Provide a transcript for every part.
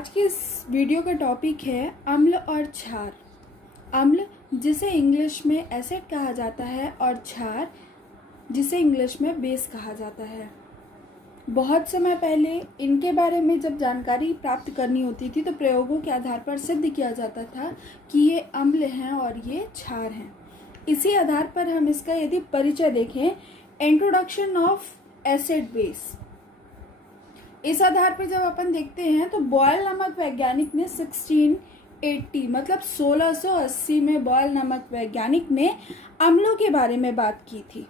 आज के इस वीडियो का टॉपिक है अम्ल और क्षार। अम्ल जिसे इंग्लिश में एसिड कहा जाता है और क्षार जिसे इंग्लिश में बेस कहा जाता है। बहुत समय पहले इनके बारे में जब जानकारी प्राप्त करनी होती थी तो प्रयोगों के आधार पर सिद्ध किया जाता था कि ये अम्ल हैं और ये क्षार हैं। इसी आधार पर हम इसका यदि परिचय देखें, इंट्रोडक्शन ऑफ एसिड बेस, इस आधार पर जब अपन देखते हैं तो बॉयल नामक वैज्ञानिक ने 1680 मतलब 1680 में बॉयल नामक वैज्ञानिक ने अम्लों के बारे में बात की थी।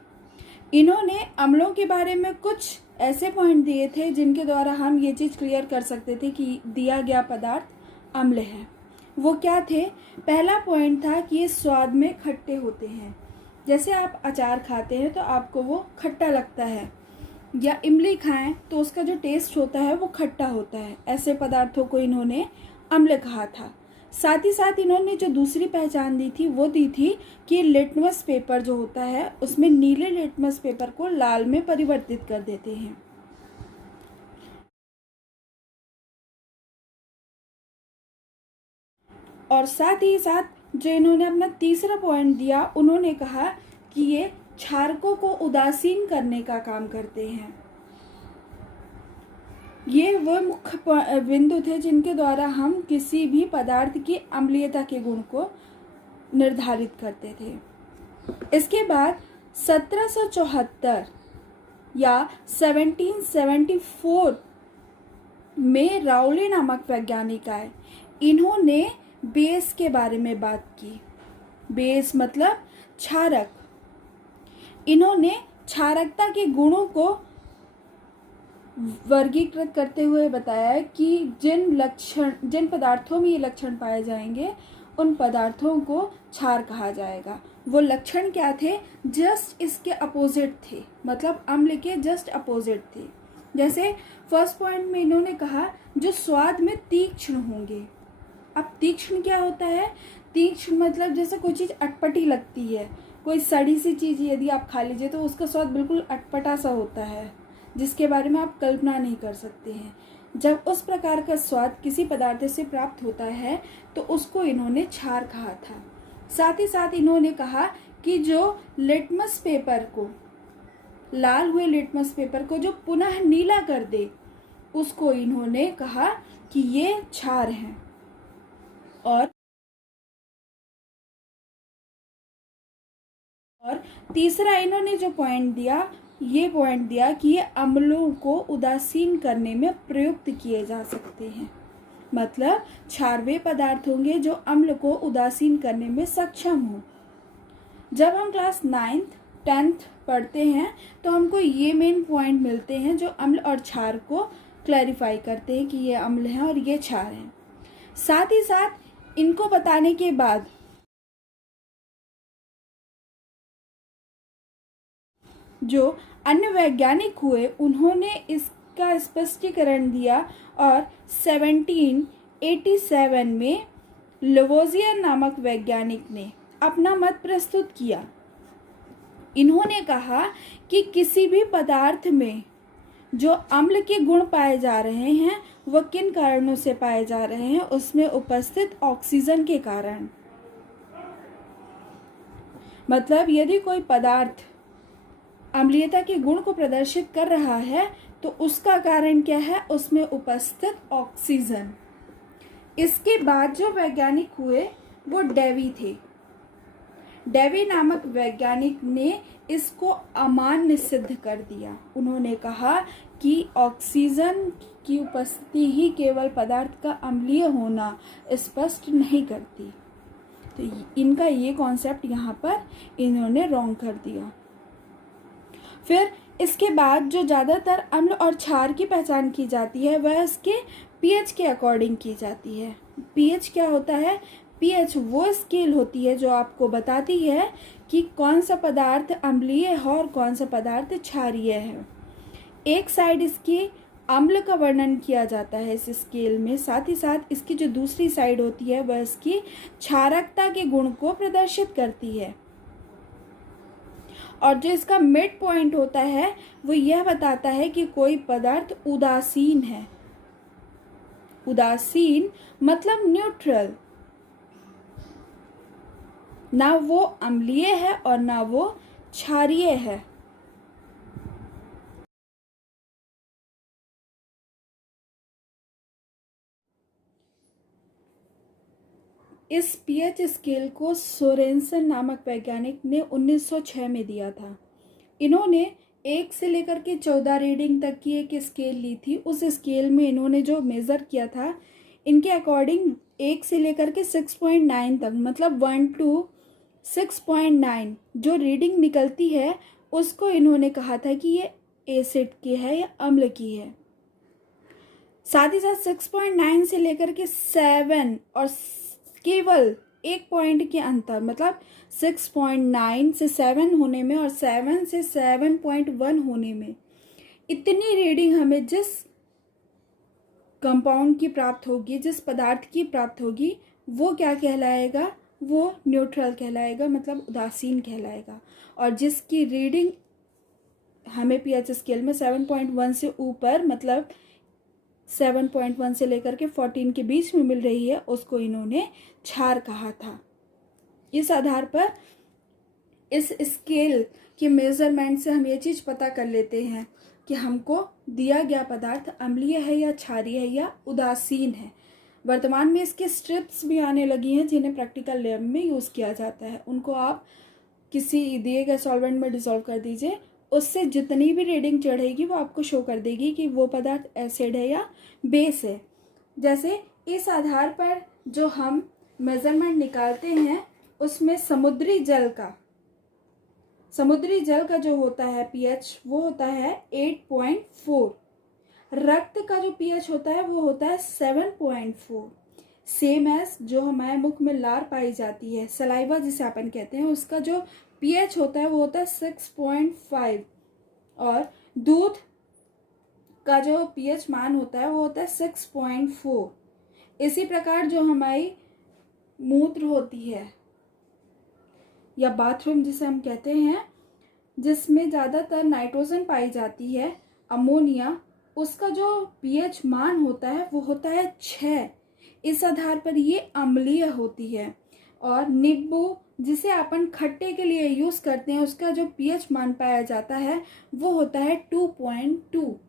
इन्होंने अम्लों के बारे में कुछ ऐसे पॉइंट दिए थे जिनके द्वारा हम ये चीज़ क्लियर कर सकते थे कि दिया गया पदार्थ अम्ल है। वो क्या थे? पहला पॉइंट था कि ये स्वाद में खट्टे होते हैं। जैसे आप अचार खाते हैं तो आपको वो खट्टा लगता है, या इमली खाएं तो उसका जो टेस्ट होता है वो खट्टा होता है। ऐसे पदार्थों को इन्होंने अम्ल कहा था। साथ ही साथ इन्होंने जो दूसरी पहचान दी थी वो दी थी कि लिटमस पेपर जो होता है उसमें नीले लिटमस पेपर को लाल में परिवर्तित कर देते हैं। और साथ ही साथ जो इन्होंने अपना तीसरा पॉइंट दिया, उन्होंने कहा कि ये क्षारकों को उदासीन करने का काम करते हैं। ये वह मुख्य बिंदु थे जिनके द्वारा हम किसी भी पदार्थ की अम्लीयता के गुण को निर्धारित करते थे। इसके बाद 1774 या 1774 में राउले नामक वैज्ञानिक आए। इन्होंने बेस के बारे में बात की। बेस मतलब क्षारक। इन्होंने क्षारकता के गुणों को वर्गीकृत करते हुए बताया कि जिन पदार्थों में ये लक्षण पाए जाएंगे उन पदार्थों को क्षार कहा जाएगा। वो लक्षण क्या थे? जस्ट इसके अपोजिट थे, मतलब अम्ल के जस्ट अपोजिट थे। जैसे फर्स्ट पॉइंट में इन्होंने कहा जो स्वाद में तीक्ष्ण होंगे। अब तीक्ष्ण क्या होता है? तीक्ष्ण मतलब जैसे कोई चीज़ अटपटी लगती है। कोई सड़ी सी चीज़ यदि आप खा लीजिए तो उसका स्वाद बिल्कुल अटपटा सा होता है, जिसके बारे में आप कल्पना नहीं कर सकते हैं। जब उस प्रकार का स्वाद किसी पदार्थ से प्राप्त होता है तो उसको इन्होंने क्षार कहा था। साथ ही साथ इन्होंने कहा कि जो लिटमस पेपर को, लाल हुए लिटमस पेपर को जो पुनः नीला कर दे, उसको इन्होंने कहा कि ये क्षार हैं। और तीसरा इन्होंने जो पॉइंट दिया, ये पॉइंट दिया कि ये अम्लों को उदासीन करने में प्रयुक्त किए जा सकते हैं। मतलब क्षार वे पदार्थ होंगे जो अम्ल को उदासीन करने में सक्षम हो। जब हम क्लास 9th 10th पढ़ते हैं तो हमको ये मेन पॉइंट मिलते हैं जो अम्ल और क्षार को क्लैरिफाई करते हैं कि ये अम्ल हैं और ये क्षार हैं। साथ ही साथ इनको बताने के बाद जो अन्य वैज्ञानिक हुए उन्होंने इसका स्पष्टीकरण दिया और 1787 में लवोजियर नामक वैज्ञानिक ने अपना मत प्रस्तुत किया। इन्होंने कहा कि किसी भी पदार्थ में जो अम्ल के गुण पाए जा रहे हैं वह किन कारणों से पाए जा रहे हैं? उसमें उपस्थित ऑक्सीजन के कारण। मतलब यदि कोई पदार्थ अम्लीयता के गुण को प्रदर्शित कर रहा है तो उसका कारण क्या है? उसमें उपस्थित ऑक्सीजन। इसके बाद जो वैज्ञानिक हुए वो डेवी थे। डेवी नामक वैज्ञानिक ने इसको अमान्य सिद्ध कर दिया। उन्होंने कहा कि ऑक्सीजन की उपस्थिति ही केवल पदार्थ का अम्लीय होना स्पष्ट नहीं करती। तो इनका ये कॉन्सेप्ट यहाँ पर इन्होंने रॉन्ग कर दिया। फिर इसके बाद जो ज़्यादातर अम्ल और क्षार की पहचान की जाती है वह इसके पीएच के अकॉर्डिंग की जाती है। पीएच क्या होता है? पीएच वो स्केल होती है जो आपको बताती है कि कौन सा पदार्थ अम्लीय है और कौन सा पदार्थ क्षारीय है। एक साइड इसकी अम्ल का वर्णन किया जाता है इस स्केल में, साथ ही साथ इसकी जो दूसरी साइड होती है वह इसकी क्षारकता के गुण को प्रदर्शित करती है। और जो इसका मिड पॉइंट होता है वो यह बताता है कि कोई पदार्थ उदासीन है। उदासीन मतलब न्यूट्रल, ना वो अम्लीय है और ना वो क्षारीय है। इस पीएच स्केल को सोरेनसन नामक वैज्ञानिक ने 1906 में दिया था। इन्होंने 1 से लेकर के 14 रीडिंग तक की एक स्केल ली थी। उस स्केल में इन्होंने जो मेज़र किया था, इनके अकॉर्डिंग 1 से लेकर के 6.9 तक, मतलब 1 to 6.9 जो रीडिंग निकलती है, उसको इन्होंने कहा था कि ये एसिड की है या अम्ल की है। साथ ही साथ 6.9 से लेकर के 7 और केवल 1 पॉइंट के अंतर, मतलब 6.9 से 7 होने में और 7 से 7.1 होने में इतनी रीडिंग हमें जिस कंपाउंड की प्राप्त होगी, जिस पदार्थ की प्राप्त होगी, वो क्या कहलाएगा? वो न्यूट्रल कहलाएगा, मतलब उदासीन कहलाएगा। और जिसकी रीडिंग हमें पीएच स्केल में 7.1 से ऊपर, मतलब 7.1 से लेकर के 14 के बीच में मिल रही है, उसको इन्होंने क्षार कहा था। इस आधार पर इस स्केल के मेजरमेंट से हम ये चीज़ पता कर लेते हैं कि हमको दिया गया पदार्थ अम्लीय है या क्षारीय है या उदासीन है। वर्तमान में इसके स्ट्रिप्स भी आने लगी हैं जिन्हें प्रैक्टिकल लैब में यूज़ किया जाता है। उनको आप किसी दिए गए सॉल्वेंट में डिसॉल्व कर दीजिए, उससे जितनी भी रीडिंग चढ़ेगी वो आपको शो कर देगी कि वो पदार्थ एसिड है या बेस है। जैसे इस आधार पर जो हम मेजरमेंट निकालते हैं, उसमें समुद्री जल का जो होता है पीएच, वो होता है 8.4। रक्त का जो पीएच होता है वो होता है 7.4। सेम एज जो हमारे मुख में लार पाई जाती है, सलाइवा जिसे अपन कहते हैं, उसका जो पीएच होता है वो होता है 6.5। और दूध का जो पीएच मान होता है वो होता है 6.4। इसी प्रकार जो हमारी मूत्र होती है या बाथरूम जिसे हम कहते हैं, जिसमें ज़्यादातर नाइट्रोजन पाई जाती है, अमोनिया, उसका जो पीएच मान होता है वो होता है 6। इस आधार पर ये अम्लीय होती है। और नींबू जिसे अपन खट्टे के लिए यूज़ करते हैं, उसका जो पीएच मान पाया जाता है वो होता है 2.2।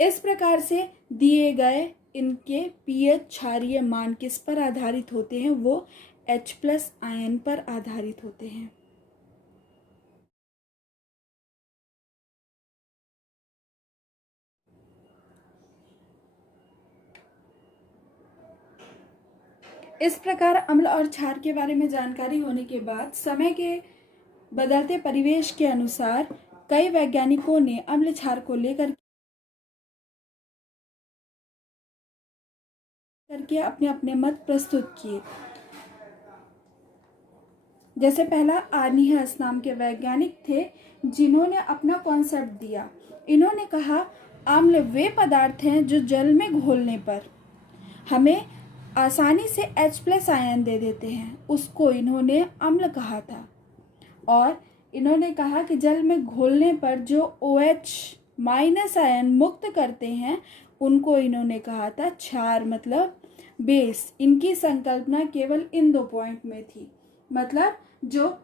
इस प्रकार से दिए गए इनके पीएच क्षारीय मान किस पर आधारित होते हैं? वो H+ आयन पर आधारित होते हैं। इस प्रकार अम्ल और क्षार के बारे में जानकारी होने के बाद समय के बदलते परिवेश के अनुसार कई वैज्ञानिकों ने अम्ल क्षार को लेकर करके अपने अपने मत प्रस्तुत किए। जैसे पहला आर्निहस नाम के वैज्ञानिक थे जिन्होंने अपना कॉन्सेप्ट दिया। इन्होंने कहा अम्ल वे पदार्थ हैं जो जल में घोलने पर हमें आसानी से H+ आयन दे देते हैं, उसको इन्होंने अम्ल कहा था। और इन्होंने कहा कि जल में घोलने पर जो OH- आयन मुक्त करते हैं, उनको इन्होंने कहा था क्षार, मतलब बेस। इनकी संकल्पना केवल इन 2 पॉइंट में थी, मतलब जो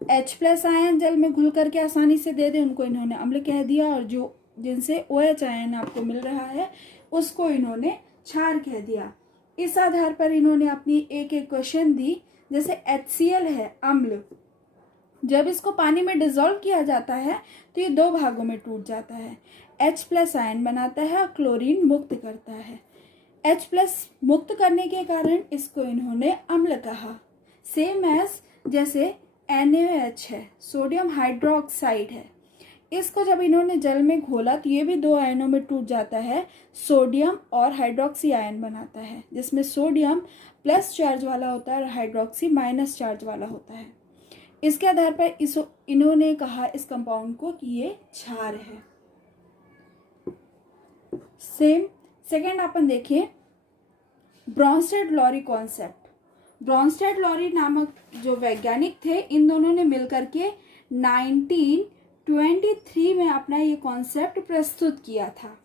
H+ आयन जल में घुल करके आसानी से दे दे उनको इन्होंने अम्ल कह दिया, और जो जिनसे OH आयन आपको मिल रहा है उसको इन्होंने क्षार कह दिया। इस आधार पर इन्होंने अपनी एक इक्वेशन दी। जैसे HCl है अम्ल, जब इसको पानी में डिसॉल्व किया जाता है तो ये 2 भागों में टूट जाता है। H+ आयन बनाता है और क्लोरीन मुक्त करता है। H+ मुक्त करने के कारण इसको इन्होंने अम्ल कहा। सेम एज जैसे NaOH है, सोडियम हाइड्रोक्साइड है, इसको जब इन्होंने जल में घोला तो ये भी 2 आयनों में टूट जाता है, सोडियम और हाइड्रोक्सी आयन बनाता है, जिसमें सोडियम प्लस चार्ज वाला होता है और हाइड्रोक्सी माइनस चार्ज वाला होता है। इसके आधार पर इन्होंने कहा इस कंपाउंड को कि ये क्षार है। सेकेंड अपन देखें ब्रॉन्स्टेड-लॉरी कॉन्सेप्ट। ब्रॉन्स्टेड-लॉरी नामक जो वैज्ञानिक थे, इन दोनों ने मिलकर के 1923 में अपना ये कॉन्सेप्ट प्रस्तुत किया था।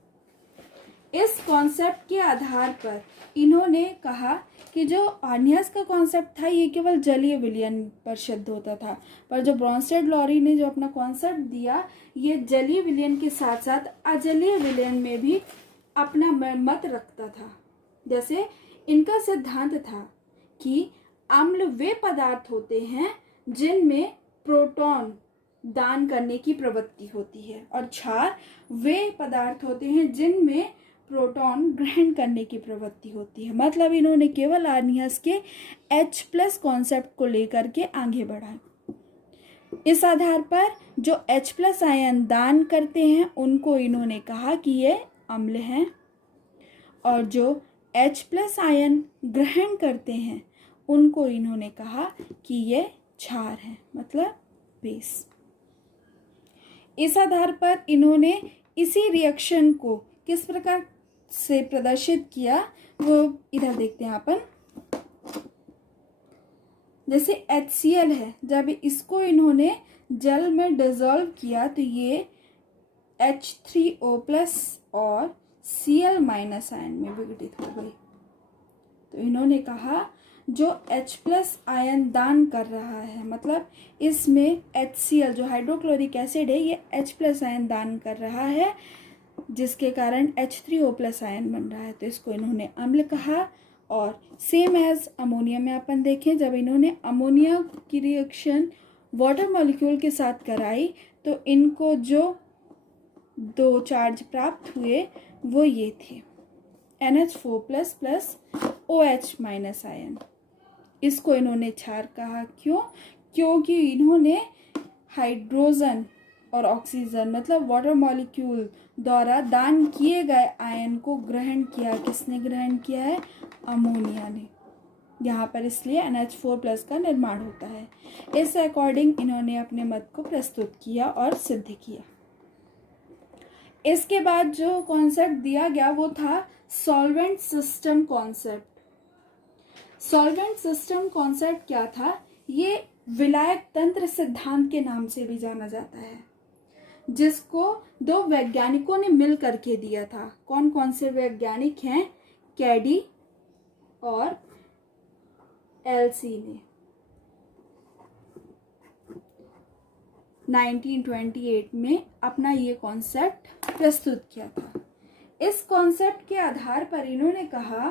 इस कॉन्सेप्ट के आधार पर इन्होंने कहा कि जो आर्नियस का कॉन्सेप्ट था ये केवल जलीय विलयन पर सिद्ध होता था, पर जो ब्रॉन्स्टेड लॉरी ने जो अपना कॉन्सेप्ट दिया ये जलीय विलयन के साथ साथ अजलीय विलयन में भी अपना मत रखता था। जैसे इनका सिद्धांत था कि अम्ल वे पदार्थ होते हैं जिनमें प्रोटॉन दान करने की प्रवृत्ति होती है और क्षार वे पदार्थ होते हैं जिनमें प्रोटॉन ग्रहण करने की प्रवृत्ति होती है। मतलब इन्होंने केवल आर्नियस के H+ कॉन्सेप्ट को लेकर के आगे बढ़ा। इस आधार पर जो H+ आयन दान करते हैं उनको इन्होंने कहा कि ये अम्ल हैं और जो H+ आयन ग्रहण करते हैं उनको इन्होंने कहा कि ये क्षार हैं, मतलब बेस। इस आधार पर इन्होंने इसी रिएक्शन को किस प्रकार से प्रदर्शित किया वो इधर देखते हैं अपन। जैसे HCl है, जब इसको इन्होंने जल में डिजोल्व किया तो ये H3O+ और Cl- आयन में विघटित हो गई। तो इन्होंने कहा जो H+ आयन दान कर रहा है, मतलब इसमें HCl जो हाइड्रोक्लोरिक एसिड है ये H+ आयन दान कर रहा है जिसके कारण H3O+ आयन बन रहा है, तो इसको इन्होंने अम्ल कहा। और सेम एज अमोनिया में अपन देखें, जब इन्होंने अमोनिया की रिएक्शन वाटर मॉलिक्यूल के साथ कराई तो इनको जो 2 चार्ज प्राप्त हुए वो ये थे NH4+ OH- आयन। इसको इन्होंने क्षार कहा। क्यों? क्योंकि इन्होंने हाइड्रोजन और ऑक्सीजन मतलब वाटर मॉलिक्यूल द्वारा दान किए गए आयन को ग्रहण किया। किसने ग्रहण किया है? अमोनिया ने। यहाँ पर इसलिए NH4+ का निर्माण होता है। इस अकॉर्डिंग इन्होंने अपने मत को प्रस्तुत किया और सिद्ध किया। इसके बाद जो कॉन्सेप्ट दिया गया वो था solvent system concept. Solvent system concept क्या था? ये विलायक तंत्र सिद्धांत के नाम से भी जाना जाता है, जिसको 2 वैज्ञानिकों ने मिल करके दिया था। कौन कौन से वैज्ञानिक हैं? कैडी और एलसी ने 1928 में अपना ये कॉन्सेप्ट प्रस्तुत किया था। इस कॉन्सेप्ट के आधार पर इन्होंने कहा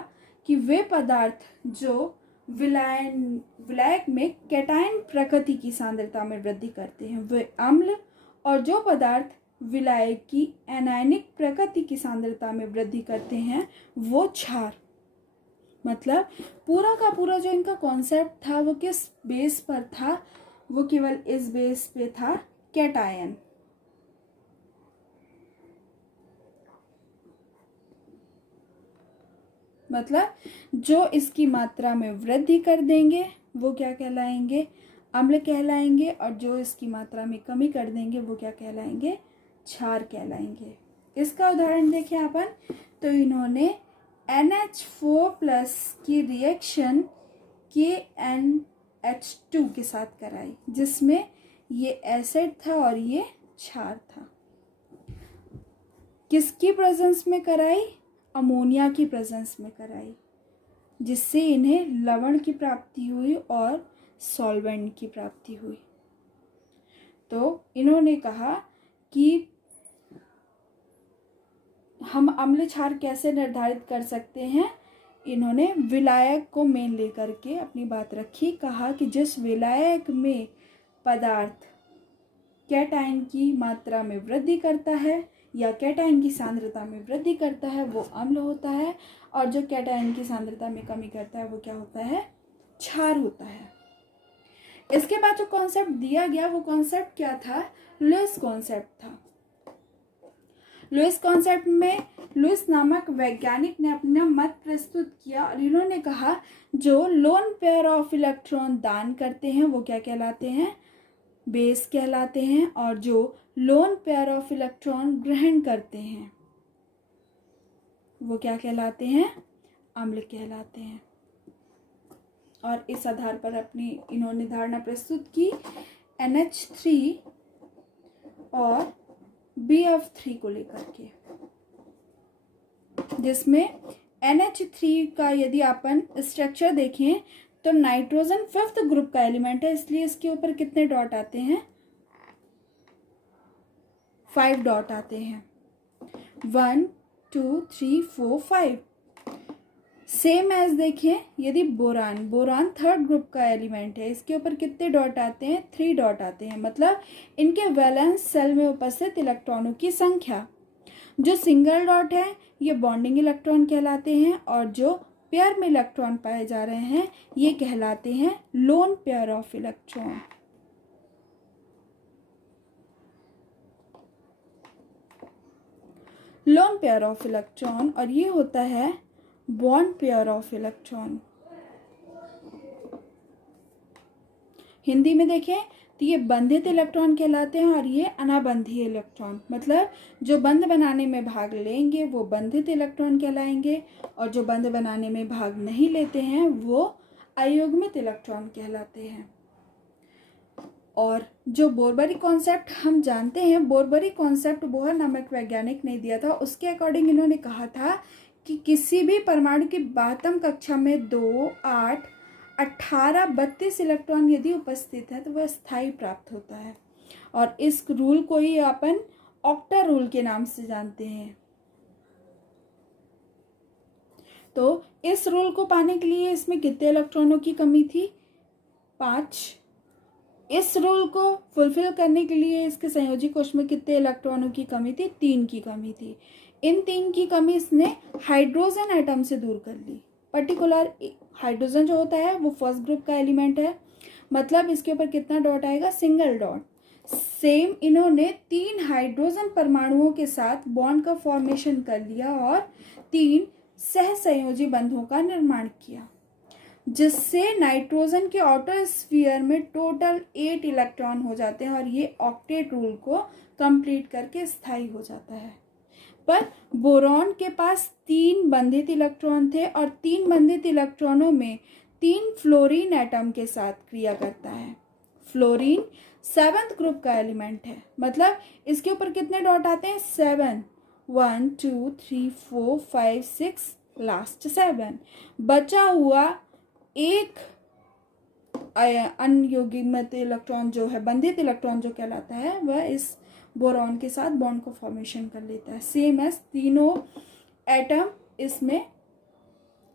कि वे पदार्थ जो विलायक में कैटायन प्रकृति की सांद्रता में वृद्धि करते हैं वे अम्ल, और जो पदार्थ विलायक की एनायनिक प्रकृति की सांद्रता में वृद्धि करते हैं वो क्षार। मतलब पूरा का पूरा जो इनका कॉन्सेप्ट था वो किस बेस पर था? वो केवल इस बेस पे था, कैटायन। मतलब जो इसकी मात्रा में वृद्धि कर देंगे वो क्या कहलाएंगे? अम्ल कहलाएंगे, और जो इसकी मात्रा में कमी कर देंगे वो क्या कहलाएंगे? क्षार कहलाएंगे। इसका उदाहरण देखें अपन तो इन्होंने NH4+ की रिएक्शन KNH2 के साथ कराई जिसमें ये एसिड था और ये क्षार था। किसकी प्रेजेंस में कराई? अमोनिया की प्रेजेंस में कराई, जिससे इन्हें लवण की प्राप्ति हुई और सॉल्वेंट की प्राप्ति हुई। तो इन्होंने कहा कि हम अम्ल क्षार कैसे निर्धारित कर सकते हैं। इन्होंने विलायक को मेन लेकर के अपनी बात रखी। कहा कि जिस विलायक में पदार्थ कैटायन की मात्रा में वृद्धि करता है या कैटायन की सांद्रता में वृद्धि करता है वो अम्ल होता है, और जो कैटायन की सांद्रता में कमी करता है वो क्या होता है? क्षार होता है। इसके बाद जो कॉन्सेप्ट दिया गया वो कॉन्सेप्ट क्या था? लुईस कॉन्सेप्ट था। लुईस कॉन्सेप्ट में लुईस नामक वैज्ञानिक ने अपना मत प्रस्तुत किया और इन्होंने कहा जो लोन पेयर ऑफ इलेक्ट्रॉन दान करते हैं वो क्या कहलाते हैं? बेस कहलाते हैं, और जो लोन पेयर ऑफ इलेक्ट्रॉन ग्रहण करते हैं वो क्या कहलाते हैं? अम्ल कहलाते हैं। और इस आधार पर अपनी इन्होंने धारणा प्रस्तुत की NH3 और BF3 को लेकर के, जिसमें NH3 का यदि अपन स्ट्रक्चर देखें तो नाइट्रोजन 5th ग्रुप का एलिमेंट है, इसलिए इसके ऊपर कितने डॉट आते हैं? 5 डॉट आते हैं। 1 2 3 4 5। सेम एज देखें यदि बोरान 3rd ग्रुप का एलिमेंट है, इसके ऊपर कितने डॉट आते हैं? 3 डॉट आते हैं। मतलब इनके वैलेंस सेल में उपस्थित इलेक्ट्रॉनों की संख्या। जो सिंगल डॉट है ये बॉन्डिंग इलेक्ट्रॉन कहलाते हैं, और जो पेयर में इलेक्ट्रॉन पाए जा रहे हैं ये कहलाते हैं lone pair of electron. Lone pair of electron, और ये होता है bond pair of electron. Hindi में देखें तो ये बंधित इलेक्ट्रॉन कहलाते हैं और ये अनाबंधीय इलेक्ट्रॉन। मतलब जो बंध बनाने में भाग लेंगे वो बंधित इलेक्ट्रॉन कहलाएंगे, और जो बंध बनाने में भाग नहीं लेते हैं वो अयुग्मित इलेक्ट्रॉन कहलाते हैं। और जो बोरबरी कॉन्सेप्ट हम जानते हैं, बोरबरी कॉन्सेप्ट बोहर नामक वैज्ञानिक ने दिया था। उसके अकॉर्डिंग इन्होंने कहा था कि किसी भी परमाणु की 12वीं कक्षा में 2, 8, 18, 32 इलेक्ट्रॉन यदि उपस्थित है तो वह स्थायी प्राप्त होता है। और इस रूल को ही अपन ऑक्टा रूल के नाम से जानते हैं। तो इस रूल को पाने के लिए इसमें कितने इलेक्ट्रॉनों की कमी थी? 5। इस रूल को फुलफिल करने के लिए इसके संयोजी कोश में कितने इलेक्ट्रॉनों की कमी थी? 3 की कमी थी। इन 3 की कमी इसने हाइड्रोजन एटम से दूर कर ली। पर्टिकुलर हाइड्रोजन जो होता है वो 1st ग्रुप का एलिमेंट है, मतलब इसके ऊपर कितना डॉट आएगा? Single dot. सेम इन्होंने 3 हाइड्रोजन परमाणुओं के साथ बॉन्ड का फॉर्मेशन कर लिया और 3 सहसंयोजी बंधों का निर्माण किया, जिससे नाइट्रोजन के आउटर स्फीयर में टोटल 8 इलेक्ट्रॉन हो जाते हैं और ये ऑक्टेट रूल को कंप्लीट करके स्थायी हो जाता है। पर बोरॉन के पास 3 बंधित इलेक्ट्रॉन थे और 3 बंधित इलेक्ट्रॉनों में 3 फ्लोरीन एटम के साथ क्रिया करता है। फ्लोरीन 7th ग्रुप का एलिमेंट है, मतलब इसके ऊपर कितने डॉट आते हैं? 7। 1 2 3 4 5 6, लास्ट 7। बचा हुआ एक अनयुग्मित इलेक्ट्रॉन जो है, बंधित इलेक्ट्रॉन जो कहलाता है, वह इस बोरॉन के साथ बॉन्ड को फॉर्मेशन कर लेता है। सेम एज तीनों एटम इसमें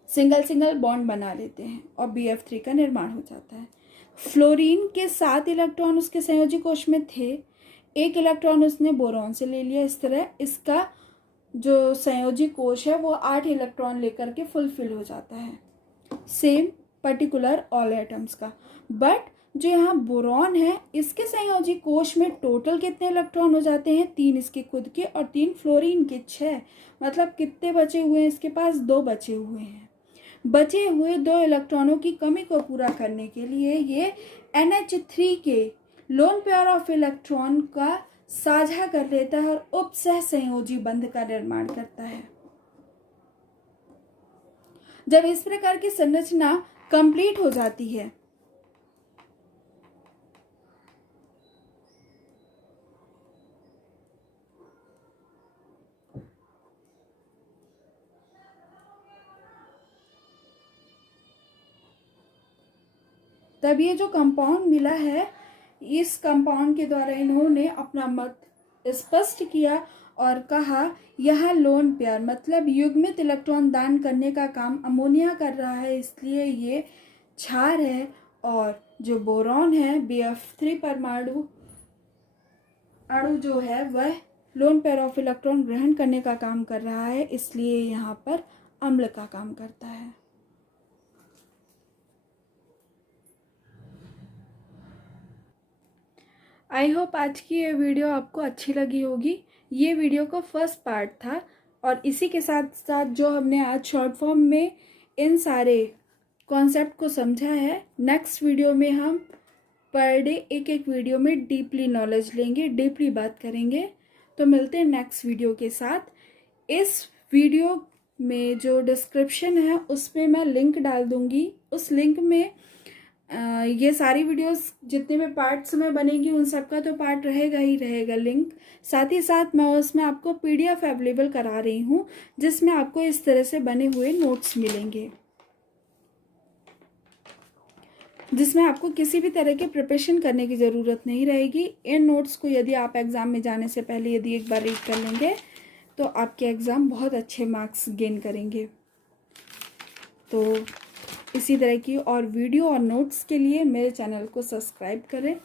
सिंगल बॉन्ड बना लेते हैं और BF3 का निर्माण हो जाता है। फ्लोरीन के 7 इलेक्ट्रॉन उसके संयोजी कोश में थे, 1 इलेक्ट्रॉन उसने बोरॉन से ले लिया। इस तरह इसका जो संयोजी कोश है वो 8 इलेक्ट्रॉन लेकर के फुलफिल हो जाता है। सेम पर्टिकुलर ऑल एटम्स का। बट जो यहाँ बोरॉन है इसके संयोजी कोश में टोटल कितने इलेक्ट्रॉन हो जाते हैं? 3 इसके खुद के और 3 फ्लोरीन के। 6। मतलब कितने बचे हुए हैं इसके पास? 2 बचे हुए हैं। बचे हुए 2 इलेक्ट्रॉनों की कमी को पूरा करने के लिए ये NH3 के लोन पेयर ऑफ इलेक्ट्रॉन का साझा कर लेता है और उपसह संयोजी बंध का निर्माण करता है। जब इस प्रकार की संरचना कंप्लीट हो जाती है तब ये जो कंपाउंड मिला है, इस कंपाउंड के द्वारा इन्होंने अपना मत स्पष्ट किया और कहा यह लोन पेयर मतलब युग्मित इलेक्ट्रॉन दान करने का काम अमोनिया कर रहा है, इसलिए ये क्षार है। और जो बोरॉन है BF3 परमाणु अणु जो है वह लोन पेयर ऑफ इलेक्ट्रॉन ग्रहण करने का काम कर रहा है, इसलिए यहाँ पर अम्ल का काम करता है। आई होप आज की ये वीडियो आपको अच्छी लगी होगी। ये वीडियो का फर्स्ट पार्ट था और इसी के साथ साथ जो हमने आज शॉर्ट फॉर्म में इन सारे कॉन्सेप्ट को समझा है, नेक्स्ट वीडियो में हम पर डे एक वीडियो में डीपली नॉलेज लेंगे, डीपली बात करेंगे। तो मिलते हैं नेक्स्ट वीडियो के साथ। इस वीडियो में जो डिस्क्रिप्शन है उसमें मैं लिंक डाल दूँगी। उस लिंक में ये सारी वीडियोस जितने भी पार्ट्स में बनेगी उन सब का तो पार्ट रहेगा ही रहेगा लिंक। साथ ही साथ मैं उसमें आपको PDF अवेलेबल करा रही हूँ जिसमें आपको इस तरह से बने हुए नोट्स मिलेंगे, जिसमें आपको किसी भी तरह के प्रिपरेशन करने की ज़रूरत नहीं रहेगी। इन नोट्स को यदि आप एग्ज़ाम में जाने से पहले यदि एक बार रीड कर लेंगे तो आपके एग्ज़ाम बहुत अच्छे मार्क्स गेन करेंगे। तो इसी तरह की और वीडियो और नोट्स के लिए मेरे चैनल को सब्सक्राइब करें